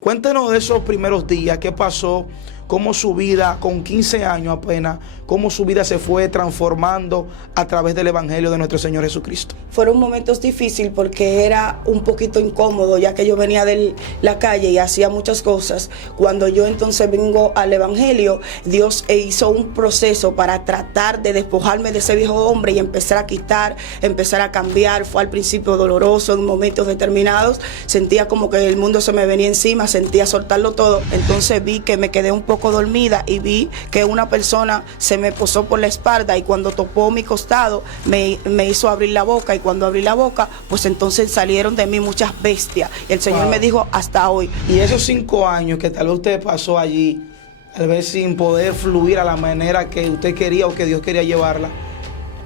Cuéntenos de esos primeros días, qué pasó, cómo su vida, con 15 años apenas, cómo su vida se fue transformando a través del Evangelio de nuestro Señor Jesucristo. Fueron momentos difíciles porque era un poquito incómodo, ya que yo venía de la calle y hacía muchas cosas. Cuando yo entonces vengo al Evangelio, Dios hizo un proceso para tratar de despojarme de ese viejo hombre y empezar a quitar, empezar a cambiar. Fue al principio doloroso en momentos determinados, sentía como que el mundo se me venía encima, sentía soltarlo todo. Entonces vi que me quedé un poco dormida y vi que una persona se me posó por la espalda y cuando topó mi costado me hizo abrir la boca, y cuando abrí la boca pues entonces salieron de mí muchas bestias. El Señor me dijo hasta hoy. Y esos 5 años que tal vez usted pasó allí, tal vez sin poder fluir a la manera que usted quería o que Dios quería llevarla,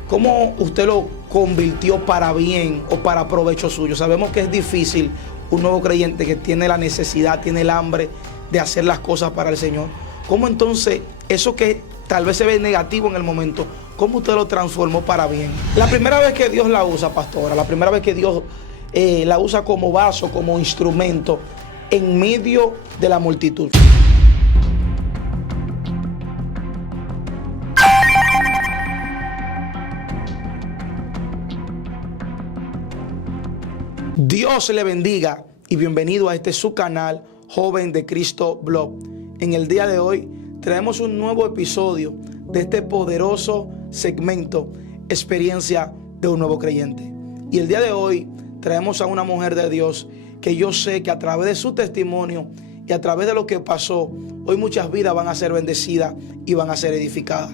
¿cómo usted lo convirtió para bien o para provecho suyo? Sabemos que es difícil un nuevo creyente que tiene la necesidad, tiene el hambre de hacer las cosas para el Señor. ¿Cómo entonces eso que tal vez se ve negativo en el momento, cómo usted lo transformó para bien? La primera vez que Dios la usa, pastora, la primera vez que Dios la usa como vaso, como instrumento, en medio de la multitud. Dios le bendiga y bienvenido a este su canal, Joven de Cristo Blog. En el día de hoy traemos un nuevo episodio de este poderoso segmento, Experiencia de un Nuevo Creyente. Y el día de hoy traemos a una mujer de Dios que yo sé que a través de su testimonio y a través de lo que pasó, hoy muchas vidas van a ser bendecidas y van a ser edificadas.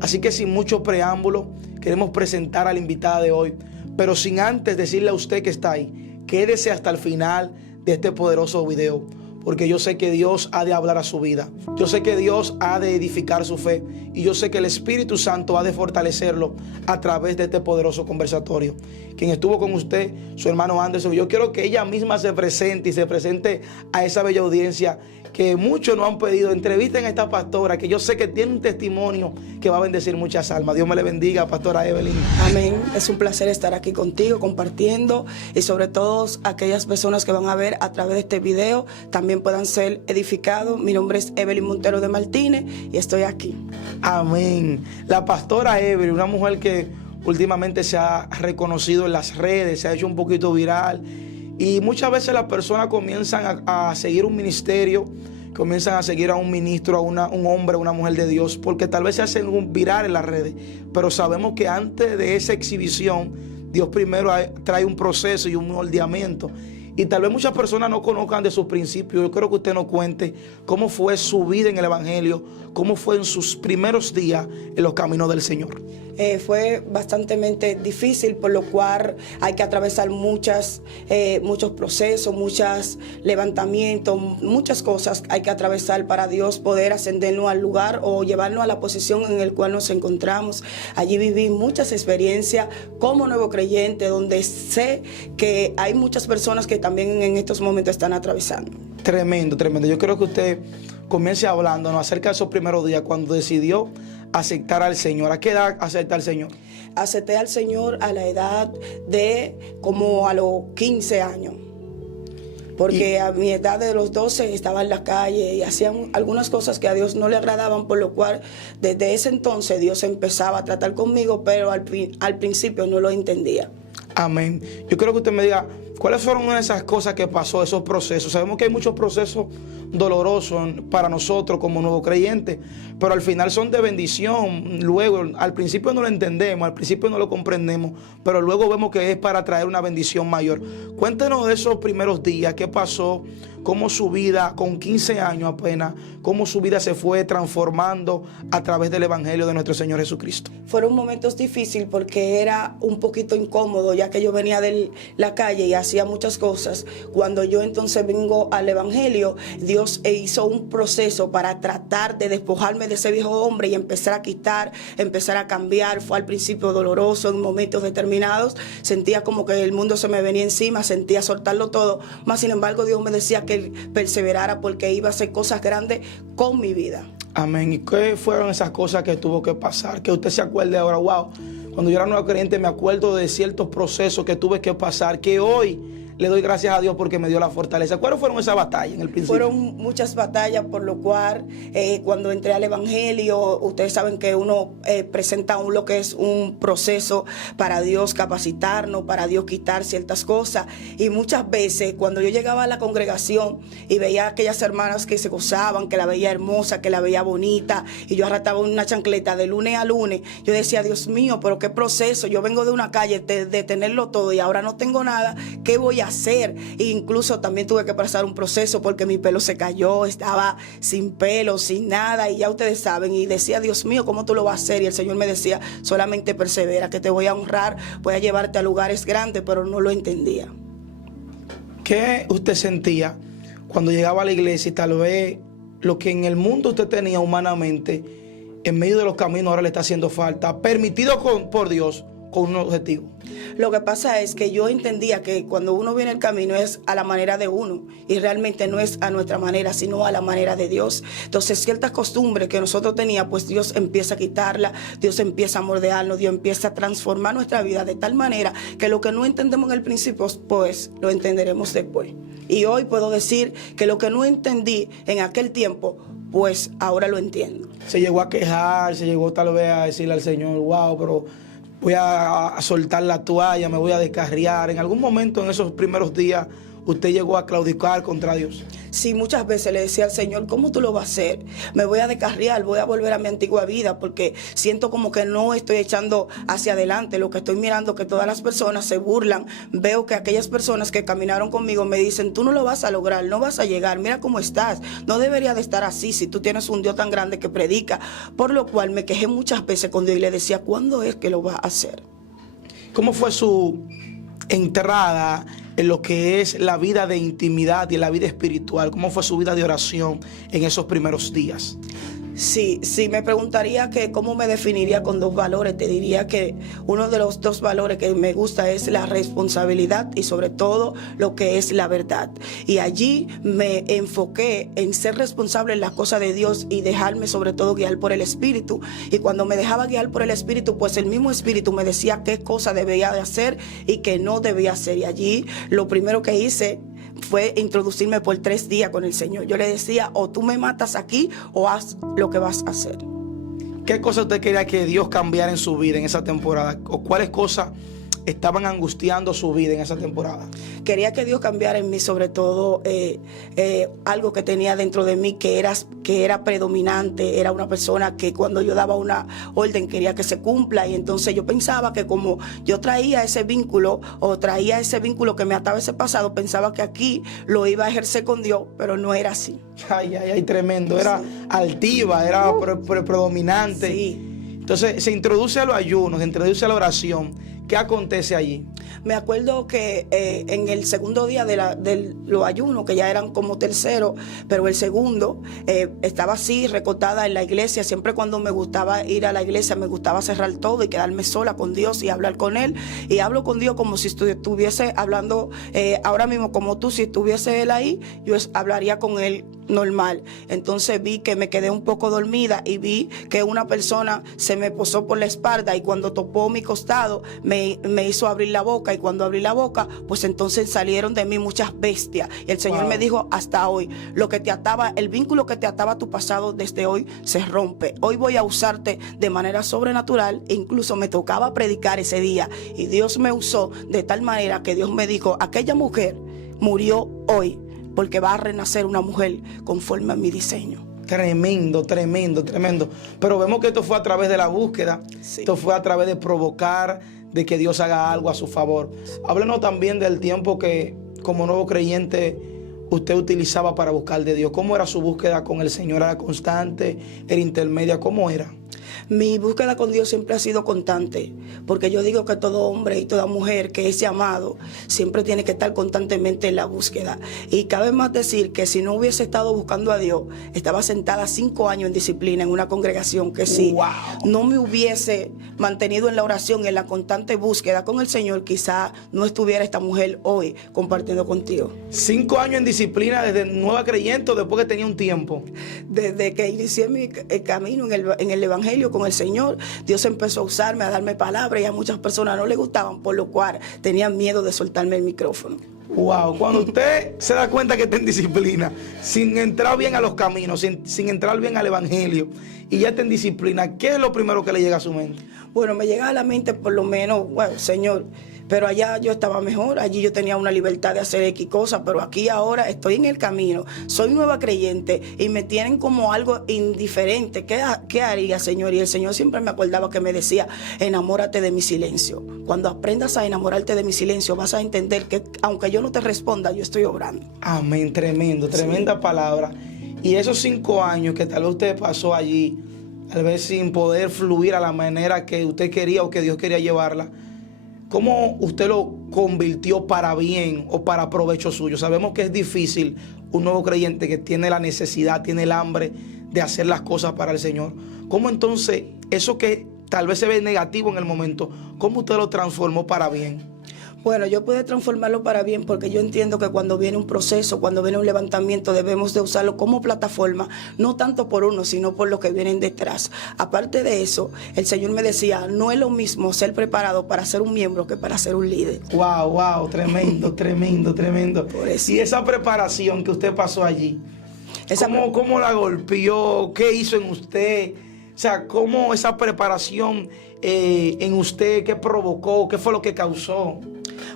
Así que sin mucho preámbulo, queremos presentar a la invitada de hoy, pero sin antes decirle a usted que está ahí, quédese hasta el final de este poderoso video, porque yo sé que Dios ha de hablar a su vida. Yo sé que Dios ha de edificar su fe y yo sé que el Espíritu Santo ha de fortalecerlo a través de este poderoso conversatorio. Quien estuvo con usted, su hermano Anderson, yo quiero que ella misma se presente y se presente a esa bella audiencia que muchos nos han pedido. Entrevisten a esta pastora que yo sé que tiene un testimonio que va a bendecir muchas almas. Dios me le bendiga, pastora Evelyn. Amén. Es un placer estar aquí contigo compartiendo, y sobre todo aquellas personas que van a ver a través de este video también puedan ser edificados. Mi nombre es Evelyn Montero de Martínez y estoy aquí. Amén. La pastora Evelyn, una mujer que últimamente se ha reconocido en las redes, se ha hecho un poquito viral. Y muchas veces las personas comienzan a seguir un ministerio, comienzan a seguir a un ministro, a un hombre, a una mujer de Dios, porque tal vez se hacen viral en las redes. Pero sabemos que antes de esa exhibición, Dios primero trae un proceso y un moldeamiento. Y tal vez muchas personas no conozcan de sus principios. Yo creo que usted nos cuente cómo fue su vida en el Evangelio, cómo fue en sus primeros días en los caminos del Señor. Fue bastante difícil, por lo cual hay que atravesar muchos procesos, muchos levantamientos, muchas cosas hay que atravesar para Dios poder ascendernos al lugar o llevarnos a la posición en el cual nos encontramos. Allí viví muchas experiencias como nuevo creyente, donde sé que hay muchas personas que también en estos momentos están atravesando. Tremendo, tremendo. Yo creo que usted comience hablándonos acerca de esos primeros días cuando decidió aceptar al Señor. ¿A qué edad acepta al Señor? Acepté al Señor a la edad de como a los 15 años. Porque a mi edad de los 12 estaba en la calle y hacía algunas cosas que a Dios no le agradaban, por lo cual desde ese entonces Dios empezaba a tratar conmigo, pero al principio no lo entendía. Amén. Yo creo que usted me diga, ¿cuáles fueron una de esas cosas que pasó, esos procesos? Sabemos que hay muchos procesos dolorosos para nosotros como nuevos creyentes, pero al final son de bendición. Luego, al principio no lo entendemos, al principio no lo comprendemos, pero luego vemos que es para traer una bendición mayor. Cuéntenos de esos primeros días, qué pasó, cómo su vida, con 15 años apenas, cómo su vida se fue transformando a través del Evangelio de nuestro Señor Jesucristo. Fueron momentos difíciles porque era un poquito incómodo, ya que yo venía de la calle y hacía muchas cosas. Cuando yo entonces vengo al Evangelio, Dios hizo un proceso para tratar de despojarme de ese viejo hombre y empezar a quitar, empezar a cambiar. Fue al principio doloroso en momentos determinados, sentía como que el mundo se me venía encima, sentía soltarlo todo, mas sin embargo Dios me decía que perseverara porque iba a hacer cosas grandes con mi vida. Amén. ¿Y qué fueron esas cosas que tuvo que pasar? Que usted se acuerde ahora, wow, cuando yo era nuevo creyente me acuerdo de ciertos procesos que tuve que pasar, que hoy le doy gracias a Dios porque me dio la fortaleza. ¿Cuáles fueron esas batallas en el principio? Fueron muchas batallas, por lo cual cuando entré al Evangelio, ustedes saben que uno presenta lo que es un proceso para Dios capacitarnos, para Dios quitar ciertas cosas. Y muchas veces cuando yo llegaba a la congregación y veía a aquellas hermanas que se gozaban, que la veía hermosa, que la veía bonita, y yo arrastraba una chancleta de lunes a lunes, yo decía, Dios mío, pero qué proceso, yo vengo de una calle de tenerlo todo y ahora no tengo nada, ¿qué voy a hacer? E incluso también tuve que pasar un proceso porque mi pelo se cayó, estaba sin pelo, sin nada, y ya ustedes saben, y decía, Dios mío, ¿cómo tú lo vas a hacer? Y el Señor me decía, solamente persevera, que te voy a honrar, voy a llevarte a lugares grandes, pero no lo entendía. ¿Qué usted sentía cuando llegaba a la iglesia y tal vez lo que en el mundo usted tenía humanamente, en medio de los caminos ahora le está haciendo falta, permitido por Dios, con un objetivo? Lo que pasa es que yo entendía que cuando uno viene el camino es a la manera de uno y realmente no es a nuestra manera, sino a la manera de Dios. Entonces ciertas costumbres que nosotros teníamos, pues Dios empieza a quitarla, Dios empieza a moldearnos, Dios empieza a transformar nuestra vida de tal manera que lo que no entendemos en el principio, pues lo entenderemos después. Y hoy puedo decir que lo que no entendí en aquel tiempo, pues ahora lo entiendo. Se llegó a quejar, se llegó tal vez a decirle al Señor, wow, pero voy a soltar la toalla, me voy a descarriar. ¿En algún momento en esos primeros días usted llegó a claudicar contra Dios? Sí, muchas veces le decía al Señor, ¿cómo tú lo vas a hacer? Me voy a descarriar, voy a volver a mi antigua vida porque siento como que no estoy echando hacia adelante. Lo que estoy mirando que todas las personas se burlan. Veo que aquellas personas que caminaron conmigo me dicen, tú no lo vas a lograr, no vas a llegar, mira cómo estás. No debería de estar así si tú tienes un Dios tan grande que predica. Por lo cual me quejé muchas veces con Dios y le decía, ¿cuándo es que lo vas a hacer? ¿Cómo fue su entrada en lo que es la vida de intimidad y la vida espiritual? ¿Cómo fue su vida de oración en esos primeros días? Sí, me preguntaría que cómo me definiría con dos valores, te diría que uno de los dos valores que me gusta es la responsabilidad y sobre todo lo que es la verdad. Y allí me enfoqué en ser responsable en las cosas de Dios y dejarme sobre todo guiar por el Espíritu. Y cuando me dejaba guiar por el Espíritu, pues el mismo Espíritu me decía qué cosa debía de hacer y qué no debía hacer. Y allí lo primero que hice fue introducirme por 3 días con el Señor. Yo le decía, o tú me matas aquí o haz lo que vas a hacer. ¿Qué cosas usted quería que Dios cambiara en su vida en esa temporada? ¿O cuáles cosas estaban angustiando su vida en esa temporada? Quería que Dios cambiara en mí sobre todo algo que tenía dentro de mí que era predominante. Era una persona que cuando yo daba una orden quería que se cumpla, y entonces yo pensaba que como yo traía ese vínculo que me ataba ese pasado, pensaba que aquí lo iba a ejercer con Dios, pero no era así. Ay, tremendo. Era altiva, era predominante. Sí. Entonces se introduce a los ayunos, se introduce a la oración. ¿Qué acontece allí? Me acuerdo que en el segundo día de los ayunos, que ya eran como tercero, pero el segundo estaba así recostada en la iglesia. Siempre cuando me gustaba ir a la iglesia me gustaba cerrar todo y quedarme sola con Dios y hablar con Él. Y hablo con Dios como si estuviese hablando ahora mismo, como tú, si estuviese Él ahí, yo hablaría con Él normal. Entonces vi que me quedé un poco dormida y vi que una persona se me posó por la espalda, y cuando topó mi costado me hizo abrir la boca, y cuando abrí la boca, pues entonces salieron de mí muchas bestias. Y el Señor me dijo, hasta hoy, lo que te ataba, el vínculo que te ataba a tu pasado, desde hoy se rompe. Hoy voy a usarte de manera sobrenatural. E incluso me tocaba predicar ese día, y Dios me usó de tal manera que Dios me dijo, aquella mujer murió hoy, porque va a renacer una mujer conforme a mi diseño. Tremendo. Pero vemos que esto fue a través de la búsqueda. Sí. Esto fue a través de provocar, de que Dios haga algo a su favor. Háblenos también del tiempo que como nuevo creyente usted utilizaba para buscar de Dios. ¿Cómo era su búsqueda con el Señor? ¿Era constante? ¿Era intermedia? ¿Cómo era? Mi búsqueda con Dios siempre ha sido constante, porque yo digo que todo hombre y toda mujer que es llamado siempre tiene que estar constantemente en la búsqueda. Y cabe más decir que si no hubiese estado buscando a Dios, estaba sentada 5 años en disciplina en una congregación, que si no me hubiese mantenido en la oración, en la constante búsqueda con el Señor, quizá no estuviera esta mujer hoy compartiendo contigo. 5 años en disciplina desde nueva creyente o después que tenía un tiempo. Desde que inicié mi camino en el Evangelio con el Señor, Dios empezó a usarme, a darme palabras, y a muchas personas no les gustaban, por lo cual tenían miedo de soltarme el micrófono. Wow, cuando usted se da cuenta que está en disciplina, sin entrar bien a los caminos, sin entrar bien al evangelio, y ya está en disciplina, ¿qué es lo primero que le llega a su mente? Bueno, me llega a la mente por lo menos, bueno, Señor, pero allá yo estaba mejor, allí yo tenía una libertad de hacer X cosas, pero aquí ahora estoy en el camino, soy nueva creyente y me tienen como algo indiferente. ¿Qué haría, Señor? Y el Señor siempre me acordaba que me decía, enamórate de mi silencio. Cuando aprendas a enamorarte de mi silencio, vas a entender que aunque yo no te responda, yo estoy obrando. Amén, tremendo, tremenda palabra. Y esos 5 años que tal vez usted pasó allí, tal vez sin poder fluir a la manera que usted quería o que Dios quería llevarla, ¿cómo usted lo convirtió para bien o para provecho suyo? Sabemos que es difícil un nuevo creyente que tiene la necesidad, tiene el hambre de hacer las cosas para el Señor. ¿Cómo entonces eso que tal vez se ve negativo en el momento, cómo usted lo transformó para bien? Bueno, yo puedo transformarlo para bien porque yo entiendo que cuando viene un proceso, cuando viene un levantamiento, debemos de usarlo como plataforma, no tanto por uno, sino por los que vienen detrás. Aparte de eso, el Señor me decía, no es lo mismo ser preparado para ser un miembro que para ser un líder. Wow, tremendo, tremendo, tremendo. Por eso. Y esa preparación que usted pasó allí, ¿cómo la golpeó? ¿Qué hizo en usted? O sea, ¿cómo esa preparación en usted, qué provocó, qué fue lo que causó?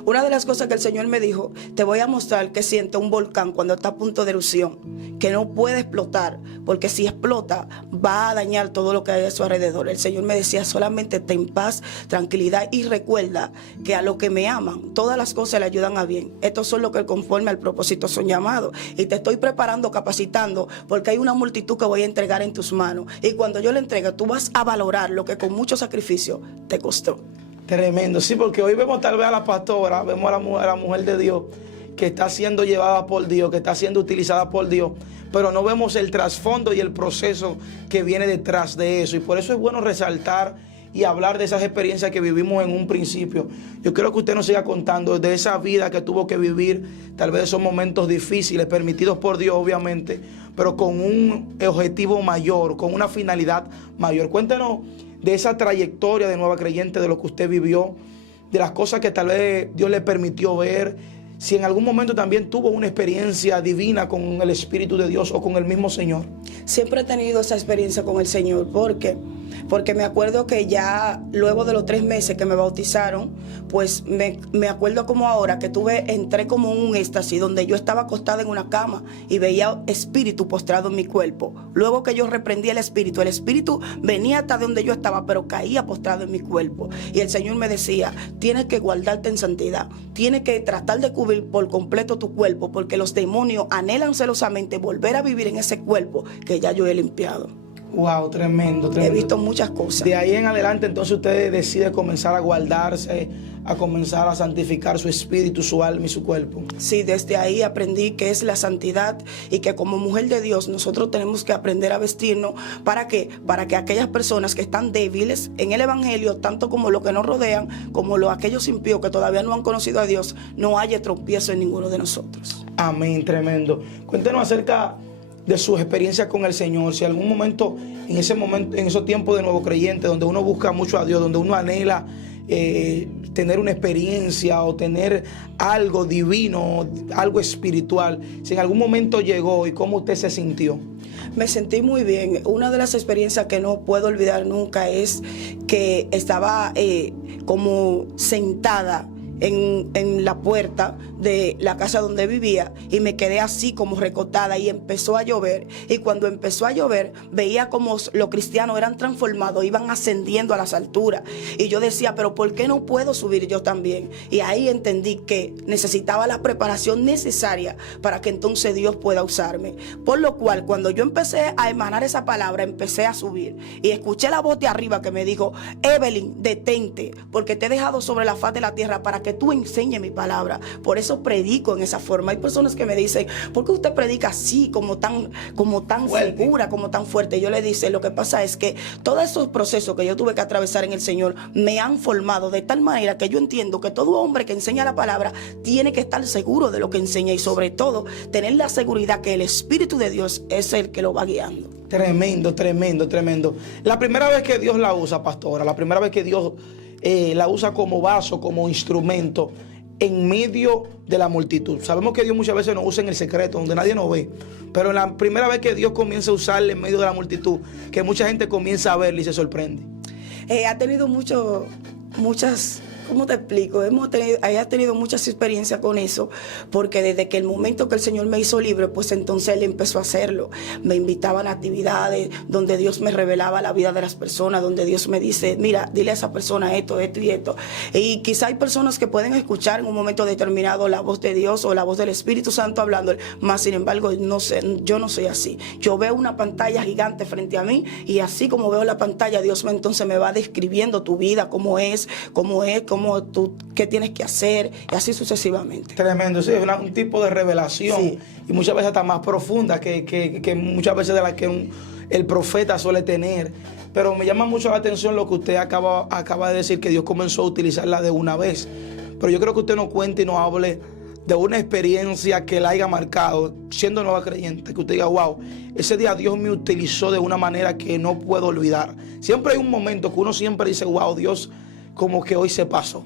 Una de las cosas que el Señor me dijo, te voy a mostrar que siente un volcán cuando está a punto de erupción, que no puede explotar, porque si explota va a dañar todo lo que hay a su alrededor. El Señor me decía, solamente ten paz, tranquilidad y recuerda que a los que me aman, todas las cosas le ayudan a bien. Estos son los que conforme al propósito son llamados. Y te estoy preparando, capacitando, porque hay una multitud que voy a entregar en tus manos. Y cuando yo le entregue, tú vas a valorar lo que con mucho sacrificio te costó. Tremendo, sí, porque hoy vemos tal vez a la pastora, vemos a la mujer de Dios que está siendo llevada por Dios, que está siendo utilizada por Dios, pero no vemos el trasfondo y el proceso que viene detrás de eso. Y por eso es bueno resaltar y hablar de esas experiencias que vivimos en un principio. Yo quiero que usted nos siga contando de esa vida que tuvo que vivir, tal vez esos momentos difíciles, permitidos por Dios obviamente, pero con un objetivo mayor, con una finalidad mayor. Cuéntenos de esa trayectoria de nueva creyente, de lo que usted vivió, de las cosas que tal vez Dios le permitió ver, si en algún momento también tuvo una experiencia divina con el Espíritu de Dios o con el mismo Señor. Siempre he tenido esa experiencia con el Señor, porque me acuerdo que ya luego de los 3 meses que me bautizaron, pues me acuerdo como ahora que entré como en un éxtasis donde yo estaba acostada en una cama y veía espíritu postrado en mi cuerpo. Luego que yo reprendí el espíritu venía hasta donde yo estaba, pero caía postrado en mi cuerpo. Y el Señor me decía, tienes que guardarte en santidad, tienes que tratar de cubrir por completo tu cuerpo, porque los demonios anhelan celosamente volver a vivir en ese cuerpo que ya yo he limpiado. Wow, tremendo, tremendo. He visto muchas cosas. De ahí en adelante, entonces usted decide comenzar a guardarse, a comenzar a santificar su espíritu, su alma y su cuerpo. Sí, desde ahí aprendí que es la santidad y que como mujer de Dios nosotros tenemos que aprender a vestirnos. ¿Para qué? Para que aquellas personas que están débiles en el evangelio, tanto como los que nos rodean, como aquellos impíos que todavía no han conocido a Dios, no haya tropiezo en ninguno de nosotros. Amén, tremendo. Cuéntenos acerca de sus experiencias con el Señor, si algún momento, en esos tiempos de nuevo creyente, donde uno busca mucho a Dios, donde uno anhela tener una experiencia o tener algo divino, algo espiritual, si en algún momento llegó y cómo usted se sintió. Me sentí muy bien. Una de las experiencias que no puedo olvidar nunca es que estaba como sentada en la puerta de la casa donde vivía y me quedé así como recostada y empezó a llover, y cuando empezó a llover veía como los cristianos eran transformados, iban ascendiendo a las alturas, y yo decía, pero ¿por qué no puedo subir yo también? Y ahí entendí que necesitaba la preparación necesaria para que entonces Dios pueda usarme, por lo cual cuando yo empecé a emanar esa palabra, empecé a subir y escuché la voz de arriba que me dijo, Evelyn, detente, porque te he dejado sobre la faz de la tierra para que tú enseñes mi palabra. Por eso predico en esa forma. Hay personas que me dicen, ¿por qué usted predica así, como tan segura, como tan fuerte? Yo le dice, lo que pasa es que todos esos procesos que yo tuve que atravesar en el Señor me han formado de tal manera que yo entiendo que todo hombre que enseña la palabra tiene que estar seguro de lo que enseña, y sobre todo tener la seguridad que el Espíritu de Dios es el que lo va guiando. Tremendo, tremendo, tremendo. La primera vez que Dios la usa, pastora, la primera vez que Dios la usa como vaso, como instrumento, en medio de la multitud. Sabemos que Dios muchas veces nos usa en el secreto, donde nadie nos ve. Pero la primera vez que Dios comienza a usarle en medio de la multitud, que mucha gente comienza a verle y se sorprende. Ha tenido muchas, ¿cómo te explico? Ha tenido muchas experiencias con eso, porque desde que el momento que el Señor me hizo libre, pues entonces Él empezó a hacerlo. Me invitaban a actividades donde Dios me revelaba la vida de las personas, donde Dios me dice, mira, dile a esa persona esto, esto y esto. Y quizá hay personas que pueden escuchar en un momento determinado la voz de Dios o la voz del Espíritu Santo hablando, más sin embargo, no sé, yo no soy así. Yo veo una pantalla gigante frente a mí y así como veo la pantalla, Dios entonces me va describiendo tu vida, cómo es, cómo tú, qué tienes que hacer, y así sucesivamente. Tremendo, sí, es un tipo de revelación, Sí. Y muchas veces hasta más profunda que muchas veces de la que el profeta suele tener. Pero me llama mucho la atención lo que usted acaba de decir, que Dios comenzó a utilizarla de una vez. Pero yo creo que usted nos cuente y nos hable de una experiencia que la haya marcado, siendo nueva creyente, que usted diga, wow, ese día Dios me utilizó de una manera que no puedo olvidar. Siempre hay un momento que uno siempre dice, wow, Dios como que hoy se pasó.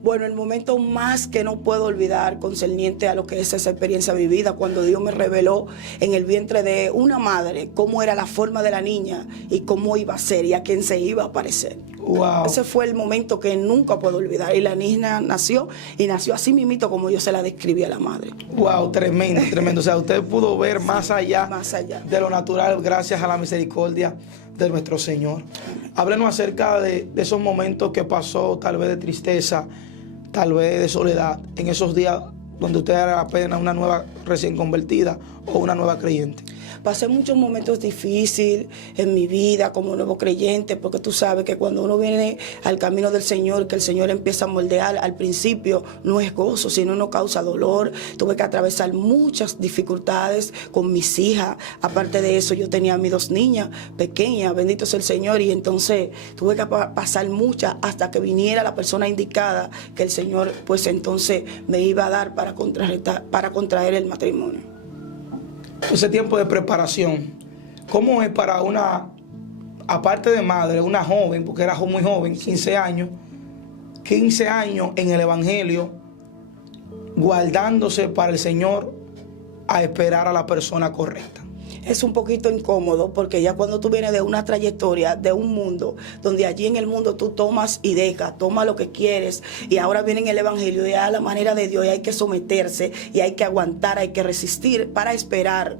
Bueno, el momento más que no puedo olvidar concerniente a lo que es esa experiencia vivida, cuando Dios me reveló en el vientre de una madre cómo era la forma de la niña y cómo iba a ser y a quién se iba a parecer. Wow. Ese fue el momento que nunca puedo olvidar. Y la niña nació así mismito como yo se la describí a la madre. Wow, tremendo, tremendo. O sea, usted pudo ver más allá de lo natural gracias a la misericordia de nuestro Señor. Háblenos acerca de esos momentos que pasó, tal vez de tristeza, tal vez de soledad, en esos días donde usted era apenas una nueva recién convertida o una nueva creyente. Pasé muchos momentos difíciles en mi vida como nuevo creyente, porque tú sabes que cuando uno viene al camino del Señor, que el Señor empieza a moldear, al principio no es gozo, sino no causa dolor. Tuve que atravesar muchas dificultades con mis hijas. Aparte de eso, yo tenía a mis 2 niñas pequeñas, bendito sea el Señor, y entonces tuve que pasar muchas hasta que viniera la persona indicada que el Señor pues entonces me iba a dar para contraer el matrimonio. Ese tiempo de preparación, ¿cómo es para una, aparte de madre, una joven, porque era muy joven, 15 años en el Evangelio, guardándose para el Señor a esperar a la persona correcta? Es un poquito incómodo porque ya cuando tú vienes de una trayectoria, de un mundo, donde allí en el mundo tú tomas y dejas, tomas lo que quieres, y ahora viene en el Evangelio y a la manera de Dios y hay que someterse y hay que aguantar, hay que resistir para esperar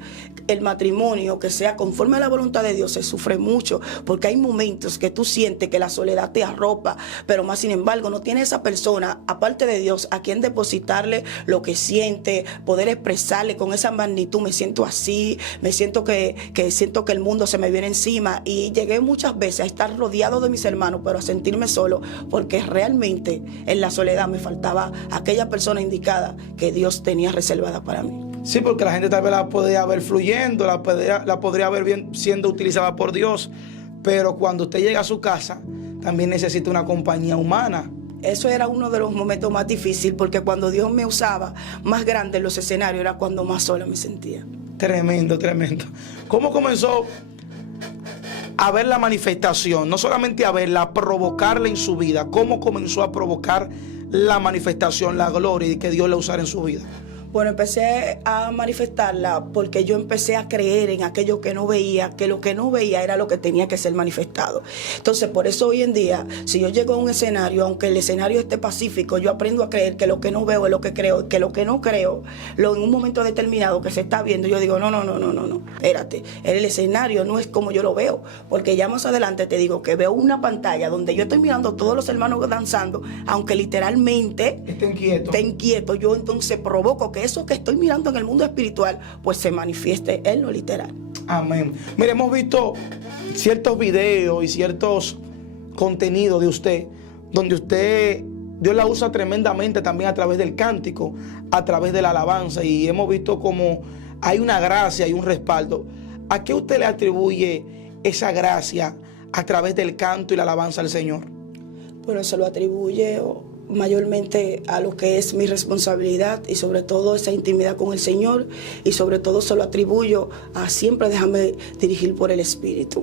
el matrimonio que sea conforme a la voluntad de Dios. Se sufre mucho porque hay momentos que tú sientes que la soledad te arropa, pero más sin embargo no tiene esa persona, aparte de Dios, a quien depositarle lo que siente, poder expresarle con esa magnitud, me siento así, me siento que siento que el mundo se me viene encima, y llegué muchas veces a estar rodeado de mis hermanos, pero a sentirme solo, porque realmente en la soledad me faltaba aquella persona indicada que Dios tenía reservada para mí. Sí, porque la gente tal vez la podría ver fluyendo, la podría ver bien siendo utilizada por Dios, pero cuando usted llega a su casa, también necesita una compañía humana. Eso era uno de los momentos más difíciles, porque cuando Dios me usaba más grande en los escenarios era cuando más sola me sentía. Tremendo, tremendo. ¿Cómo comenzó a ver la manifestación? No solamente a verla, a provocarla en su vida. ¿Cómo comenzó a provocar la manifestación, la gloria y que Dios la usara en su vida? Bueno, empecé a manifestarla porque yo empecé a creer en aquello que no veía, que lo que no veía era lo que tenía que ser manifestado. Entonces, por eso hoy en día, si yo llego a un escenario, aunque el escenario esté pacífico, yo aprendo a creer que lo que no veo es lo que creo, que lo que no creo, en un momento determinado que se está viendo, yo digo, no, espérate, el escenario no es como yo lo veo, porque ya más adelante te digo que veo una pantalla donde yo estoy mirando a todos los hermanos danzando, aunque literalmente esté inquieto, yo entonces provoco que eso que estoy mirando en el mundo espiritual pues se manifieste en lo literal. Amén. Mire, hemos visto ciertos videos y ciertos contenidos de usted donde Dios la usa tremendamente también a través del cántico, a través de la alabanza, y hemos visto como hay una gracia y un respaldo. ¿A qué usted le atribuye esa gracia a través del canto y la alabanza al Señor? Bueno, se lo atribuye mayormente a lo que es mi responsabilidad y sobre todo esa intimidad con el Señor, y sobre todo se lo atribuyo a siempre dejarme dirigir por el Espíritu.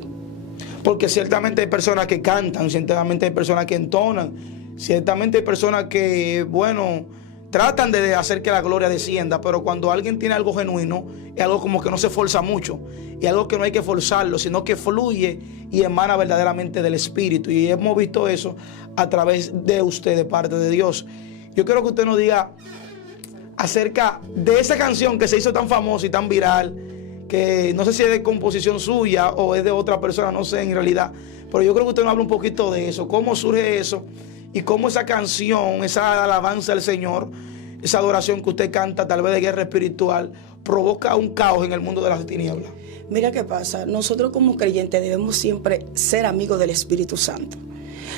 Porque ciertamente hay personas que cantan, ciertamente hay personas que entonan, ciertamente hay personas que, bueno, tratan de hacer que la gloria descienda, pero cuando alguien tiene algo genuino, es algo como que no se forza mucho, y algo que no hay que forzarlo, sino que fluye y emana verdaderamente del Espíritu. Y hemos visto eso a través de usted, de parte de Dios. Yo quiero que usted nos diga acerca de esa canción que se hizo tan famosa y tan viral, que no sé si es de composición suya o es de otra persona, no sé en realidad, pero yo creo que usted nos habla un poquito de eso, cómo surge eso y cómo esa canción, esa alabanza al Señor, esa adoración que usted canta, tal vez de guerra espiritual, provoca un caos en el mundo de las tinieblas. Mira qué pasa, nosotros como creyentes debemos siempre ser amigos del Espíritu Santo.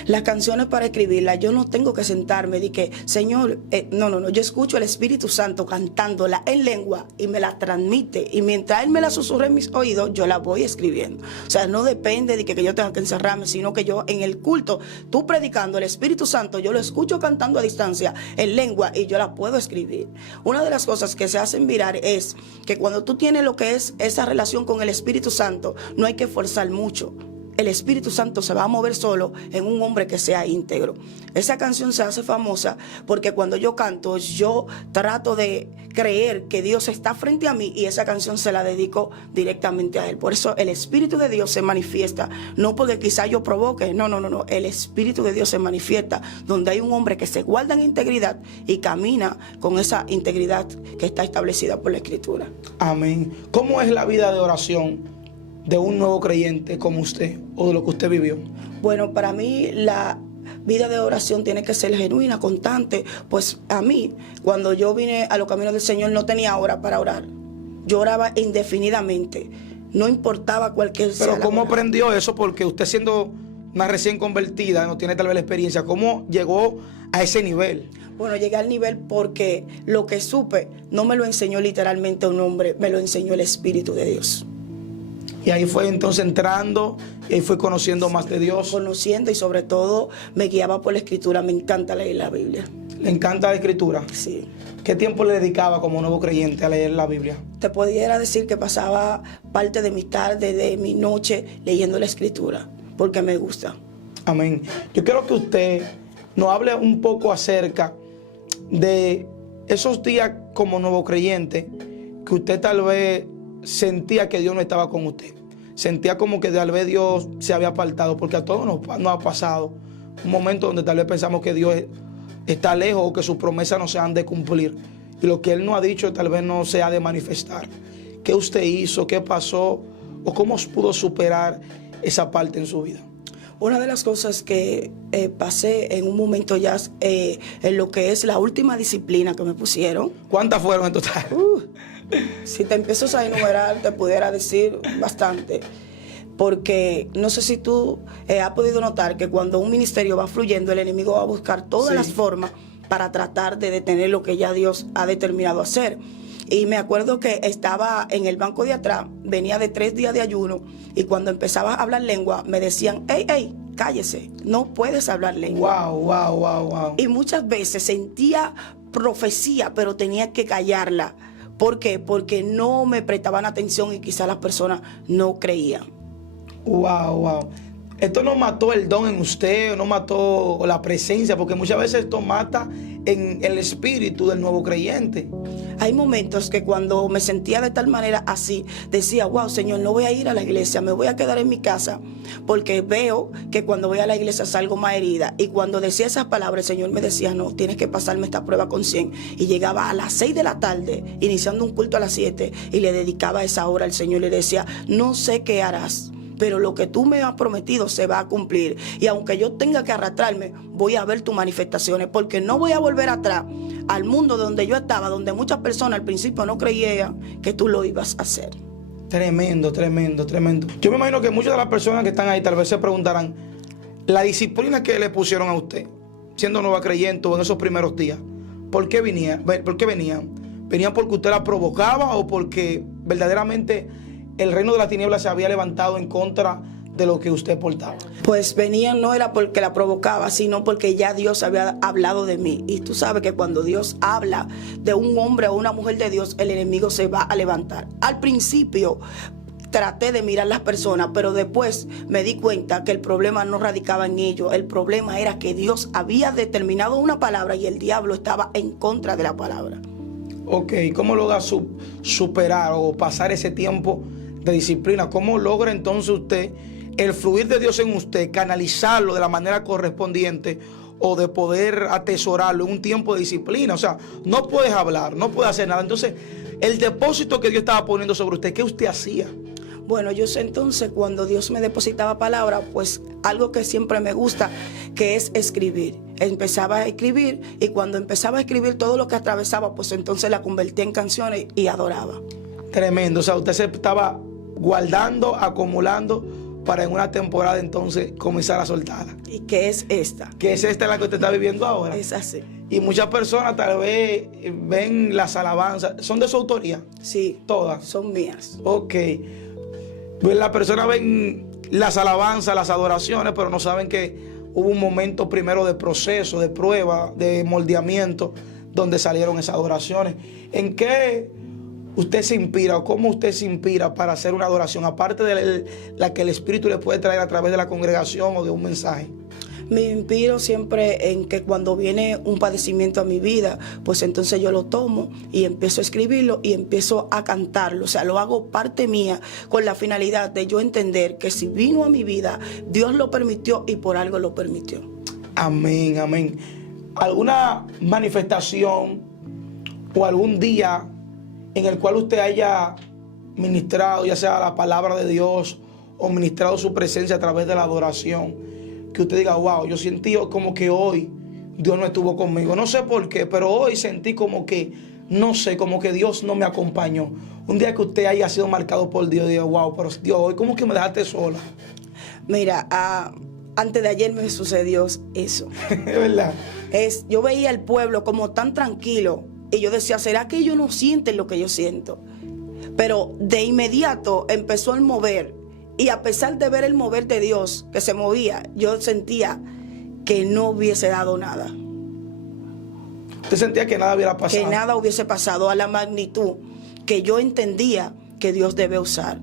Las canciones, para escribirlas, yo no tengo que sentarme y que, Señor, no, yo escucho al Espíritu Santo cantándola en lengua y me la transmite, y mientras Él me la susurra en mis oídos, yo la voy escribiendo. O sea, no depende de que yo tenga que encerrarme, sino que yo en el culto, tú predicando el Espíritu Santo, yo lo escucho cantando a distancia en lengua y yo la puedo escribir. Una de las cosas que se hacen virar es que cuando tú tienes lo que es esa relación con el Espíritu Santo, no hay que forzar mucho. El Espíritu Santo se va a mover solo en un hombre que sea íntegro. Esa canción se hace famosa porque cuando yo canto, yo trato de creer que Dios está frente a mí, y esa canción se la dedico directamente a Él. Por eso el Espíritu de Dios se manifiesta, no porque quizá yo provoque, no. El Espíritu de Dios se manifiesta donde hay un hombre que se guarda en integridad y camina con esa integridad que está establecida por la Escritura. Amén. ¿Cómo es la vida de oración de un nuevo creyente como usted, o de lo que usted vivió? Bueno, para mí la vida de oración tiene que ser genuina, constante. Pues a mí, cuando yo vine a los caminos del Señor, no tenía hora para orar. Yo oraba indefinidamente, no importaba cualquier sea. Pero ¿cómo aprendió eso? Porque usted, siendo una recién convertida, no tiene tal vez la experiencia. ¿Cómo llegó a ese nivel? Bueno, llegué al nivel porque lo que supe no me lo enseñó literalmente un hombre, me lo enseñó el Espíritu de Dios. Y ahí fue entonces entrando, y ahí fue conociendo más de Dios. Conociendo, y sobre todo me guiaba por la Escritura. Me encanta leer la Biblia. ¿Le encanta la Escritura? Sí. ¿Qué tiempo le dedicaba como nuevo creyente a leer la Biblia? Te pudiera decir que pasaba parte de mi tarde, de mi noche, leyendo la Escritura, porque me gusta. Amén. Yo quiero que usted nos hable un poco acerca de esos días como nuevo creyente, que usted tal vez sentía que Dios no estaba con usted. Sentía como que tal vez Dios se había apartado, porque a todos nos ha pasado un momento donde tal vez pensamos que Dios está lejos, o que sus promesas no se han de cumplir, y lo que Él nos ha dicho tal vez no se ha de manifestar. ¿Qué usted hizo? ¿Qué pasó? ¿O cómo pudo superar esa parte en su vida? Una de las cosas que pasé en un momento ya en lo que es la última disciplina que me pusieron. ¿Cuántas fueron en total? Si te empiezo a enumerar, te pudiera decir bastante. Porque no sé si tú has podido notar que cuando un ministerio va fluyendo, el enemigo va a buscar todas las formas para tratar de detener lo que ya Dios ha determinado hacer. Y me acuerdo que estaba en el banco de atrás, venía de 3 días de ayuno, y cuando empezaba a hablar lengua, me decían, hey, cállese, no puedes hablar lengua. Wow. Y muchas veces sentía profecía, pero tenía que callarla. ¿Por qué? Porque no me prestaban atención y quizás las personas no creían. Wow. Esto no mató el don en usted, no mató la presencia, porque muchas veces esto mata en el espíritu del nuevo creyente. Hay momentos que cuando me sentía de tal manera así, decía, wow, Señor, no voy a ir a la iglesia, me voy a quedar en mi casa, porque veo que cuando voy a la iglesia salgo más herida. Y cuando decía esas palabras, el Señor me decía, no, tienes que pasarme esta prueba con 100. Y llegaba a las 6 de la tarde, iniciando un culto a las 7, y le dedicaba esa hora al Señor y le decía, no sé qué harás, pero lo que tú me has prometido se va a cumplir. Y aunque yo tenga que arrastrarme, voy a ver tus manifestaciones, porque no voy a volver atrás al mundo donde yo estaba, donde muchas personas al principio no creían que tú lo ibas a hacer. Tremendo. Yo me imagino que muchas de las personas que están ahí tal vez se preguntarán, la disciplina que le pusieron a usted, siendo nueva creyente o en esos primeros días, ¿por qué venían? ¿Venían porque usted la provocaba, o porque verdaderamente el reino de la tiniebla se había levantado en contra de lo que usted portaba? Pues venían, no era porque la provocaba, sino porque ya Dios había hablado de mí. Y tú sabes que cuando Dios habla de un hombre o una mujer de Dios, el enemigo se va a levantar. Al principio traté de mirar las personas, pero después me di cuenta que el problema no radicaba en ellos. El problema era que Dios había determinado una palabra y el diablo estaba en contra de la palabra. Ok, ¿cómo logra superar o pasar ese tiempo de disciplina? ¿Cómo logra entonces usted el fluir de Dios en usted, canalizarlo de la manera correspondiente o de poder atesorarlo en un tiempo de disciplina? O sea, no puedes hablar, no puedes hacer nada. Entonces, el depósito que Dios estaba poniendo sobre usted, ¿qué usted hacía? Bueno, yo sé entonces cuando Dios me depositaba palabra, pues algo que siempre me gusta, que es escribir. Empezaba a escribir y cuando empezaba a escribir todo lo que atravesaba, pues entonces la convertía en canciones y adoraba. Tremendo, o sea, usted se estaba guardando, acumulando para en una temporada entonces comenzar a soltarla. ¿Y qué es esta? ¿Qué es esta la que usted está viviendo ahora? Es así. Y muchas personas tal vez ven las alabanzas, ¿son de su autoría? Sí. Todas. Son mías. Ok. Pues las personas ven las alabanzas, las adoraciones, pero no saben que hubo un momento primero de proceso, de prueba, de moldeamiento, donde salieron esas adoraciones. ¿En qué usted se inspira o cómo usted se inspira para hacer una adoración, aparte de la que el Espíritu le puede traer a través de la congregación o de un mensaje? Me inspiro siempre en que cuando viene un padecimiento a mi vida, pues entonces yo lo tomo y empiezo a escribirlo y empiezo a cantarlo. O sea, lo hago parte mía con la finalidad de yo entender que si vino a mi vida, Dios lo permitió y por algo lo permitió. Amén, amén. ¿Alguna manifestación o algún día en el cual usted haya ministrado, ya sea la palabra de Dios o ministrado su presencia a través de la adoración, que usted diga, wow, yo sentí como que hoy Dios no estuvo conmigo? No sé por qué, pero hoy sentí como que, no sé, como que Dios no me acompañó. Un día que usted haya sido marcado por Dios, diga, wow, pero Dios, hoy como que me dejaste sola. Mira, antes de ayer me sucedió eso. Es verdad. Yo veía el pueblo como tan tranquilo y yo decía, ¿será que ellos no sienten lo que yo siento? Pero de inmediato empezó el mover. Y a pesar de ver el mover de Dios que se movía, yo sentía que no hubiese dado nada. ¿Usted sentía que nada hubiera pasado? Que nada hubiese pasado a la magnitud que yo entendía que Dios debe usar.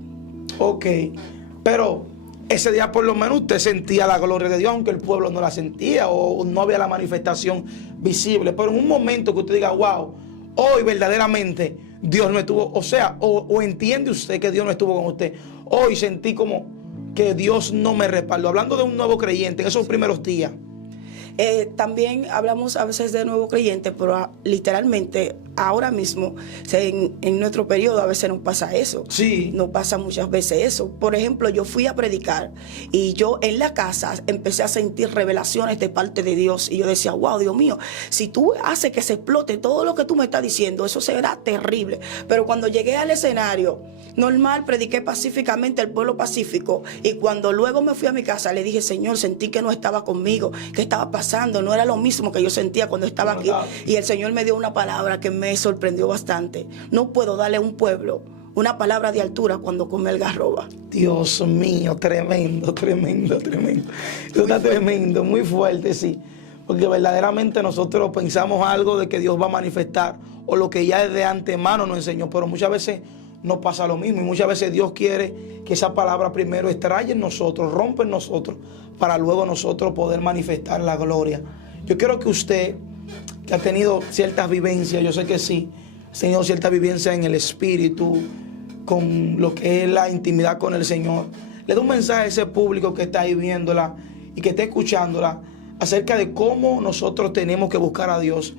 Ok, pero ese día por lo menos usted sentía la gloria de Dios, aunque el pueblo no la sentía o no había la manifestación visible. Pero en un momento que usted diga, wow, hoy verdaderamente Dios no estuvo, o sea, o entiende usted que Dios no estuvo con usted. Hoy sentí como que Dios no me respaldó. Hablando de un nuevo creyente en esos primeros días. También hablamos a veces de nuevo creyente, pero literalmente ahora mismo en nuestro periodo a veces nos pasa eso. Sí. Nos pasa muchas veces eso. Por ejemplo, yo fui a predicar y yo en la casa empecé a sentir revelaciones de parte de Dios y yo decía, wow, Dios mío, si tú haces que se explote todo lo que tú me estás diciendo, eso será terrible. Pero cuando llegué al escenario, normal, prediqué pacíficamente al pueblo pacífico y cuando luego me fui a mi casa le dije, Señor, sentí que no estaba conmigo, que estaba pasando, no era lo mismo que yo sentía cuando estaba aquí. Y el Señor me dio una palabra que me sorprendió bastante. No puedo darle a un pueblo una palabra de altura cuando come algarroba. Dios mío, tremendo, tremendo, tremendo. Eso está tremendo, muy fuerte, sí. Porque verdaderamente nosotros pensamos algo de que Dios va a manifestar o lo que ya de antemano nos enseñó, pero muchas veces no pasa lo mismo y muchas veces Dios quiere que esa palabra primero extraye en nosotros, rompe en nosotros, para luego nosotros poder manifestar la gloria. Yo quiero que usted, que ha tenido ciertas vivencias, yo sé que sí, ha tenido cierta vivencia en el Espíritu, con lo que es la intimidad con el Señor, le dé un mensaje a ese público que está ahí viéndola y que está escuchándola acerca de cómo nosotros tenemos que buscar a Dios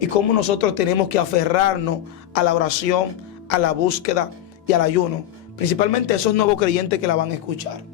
y cómo nosotros tenemos que aferrarnos a la oración, a la búsqueda y al ayuno, principalmente esos nuevos creyentes que la van a escuchar.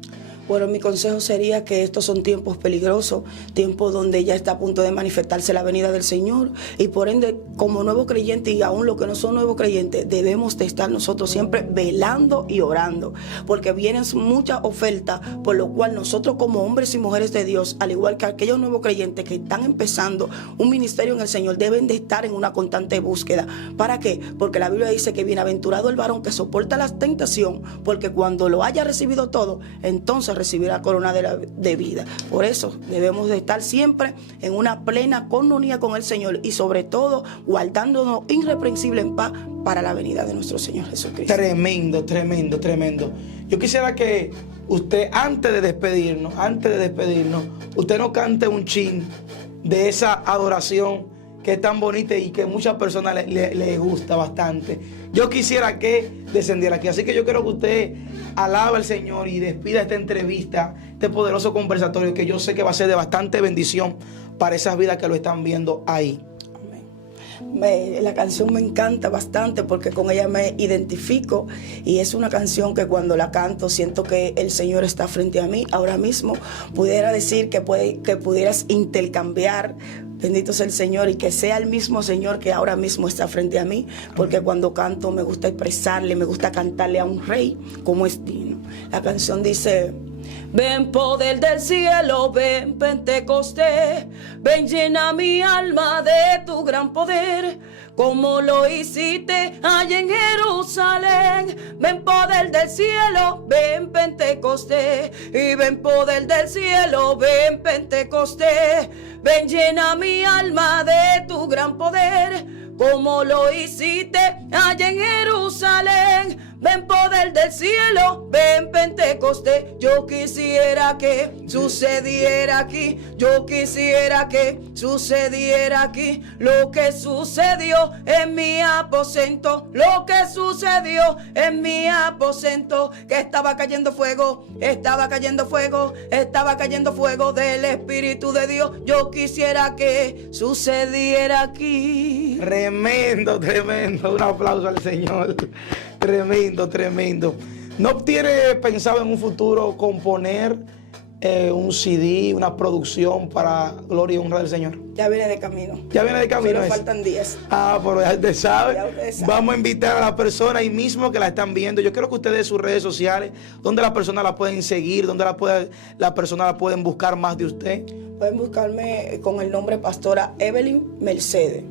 Bueno, mi consejo sería que estos son tiempos peligrosos, tiempos donde ya está a punto de manifestarse la venida del Señor y por ende, como nuevo creyente y aún los que no son nuevos creyentes, debemos de estar nosotros siempre velando y orando, porque vienen muchas ofertas, por lo cual nosotros como hombres y mujeres de Dios, al igual que aquellos nuevos creyentes que están empezando un ministerio en el Señor, deben de estar en una constante búsqueda. ¿Para qué? Porque la Biblia dice que bienaventurado el varón que soporta la tentación, porque cuando lo haya recibido todo, entonces a recibir la corona de vida. Por eso debemos de estar siempre en una plena comunión con el Señor y sobre todo guardándonos irreprensible en paz para la venida de nuestro Señor Jesucristo. Tremendo, tremendo, tremendo. Yo quisiera que usted, antes de despedirnos, usted nos cante un chin de esa adoración que es tan bonita y que muchas personas le gusta bastante. Yo quisiera que descendiera aquí. Así que yo quiero que usted alabe al Señor y despida esta entrevista, este poderoso conversatorio que yo sé que va a ser de bastante bendición para esas vidas que lo están viendo ahí. La canción me encanta bastante porque con ella me identifico y es una canción que cuando la canto siento que el Señor está frente a mí. Ahora mismo pudiera decir que pudieras intercambiar, bendito sea el Señor, y que sea el mismo Señor que ahora mismo está frente a mí, porque cuando canto me gusta expresarle, me gusta cantarle a un rey como es digno. La canción dice: ven poder del cielo, ven Pentecostés, ven llena mi alma de tu gran poder, como lo hiciste allá en Jerusalén. Ven poder del cielo, ven Pentecostés, y ven poder del cielo, ven Pentecostés, ven llena mi alma de tu gran poder, como lo hiciste allá en Jerusalén. Ven poder del cielo, ven Pentecostés. Yo quisiera que sucediera aquí, yo quisiera que sucediera aquí lo que sucedió en mi aposento, lo que sucedió en mi aposento, que estaba cayendo fuego, estaba cayendo fuego, estaba cayendo fuego del Espíritu de Dios. Yo quisiera que sucediera aquí. Tremendo, tremendo. Un aplauso al Señor. Tremendo, tremendo. ¿No tiene pensado en un futuro componer un CD, una producción para gloria y honra del Señor? Ya viene de camino. Ya viene de camino. Solo faltan 10. Pero ya usted sabe. Ya usted sabe. Vamos a invitar a la persona ahí mismo que la están viendo. Yo quiero que ustedes den sus redes sociales, donde las personas la pueden seguir, donde la persona la pueden buscar más de usted. Pueden buscarme con el nombre Pastora Evelyn Mercedes.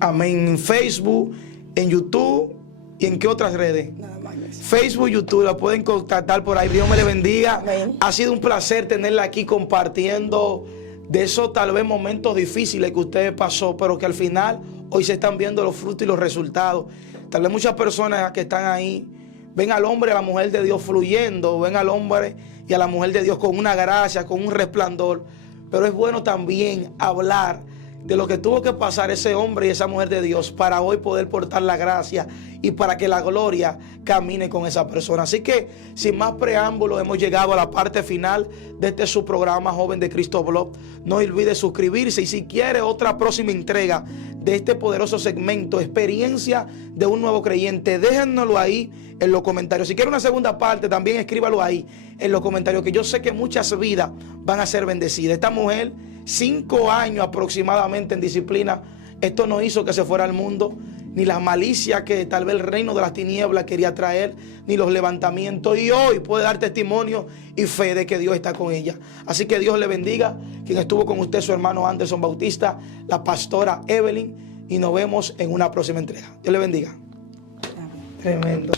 Amén. En Facebook, en YouTube y en qué otras redes. Nada más. Facebook, YouTube, la pueden contactar por ahí. Dios me le bendiga. Amén. Ha sido un placer tenerla aquí compartiendo de esos tal vez momentos difíciles que usted pasó, pero que al final hoy se están viendo los frutos y los resultados. Tal vez muchas personas que están ahí ven al hombre y a la mujer de Dios fluyendo, ven al hombre y a la mujer de Dios con una gracia, con un resplandor. Pero es bueno también hablar de lo que tuvo que pasar ese hombre y esa mujer de Dios para hoy poder portar la gracia y para que la gloria camine con esa persona. Así que sin más preámbulos hemos llegado a la parte final de este su programa Joven de Cristo Blog. No olvide suscribirse y si quiere otra próxima entrega de este poderoso segmento, experiencia de un nuevo creyente, déjennoslo ahí en los comentarios. Si quiere una segunda parte, también escríbalo ahí en los comentarios, que yo sé que muchas vidas van a ser bendecidas. Esta mujer, 5 años aproximadamente en disciplina, esto no hizo que se fuera al mundo, ni las malicias que tal vez el reino de las tinieblas quería traer, ni los levantamientos, y hoy puede dar testimonio y fe de que Dios está con ella. Así que Dios le bendiga. Quien estuvo con usted, su hermano Anderson Bautista, la pastora Evelyn, y nos vemos en una próxima entrega. Dios le bendiga. Tremendo.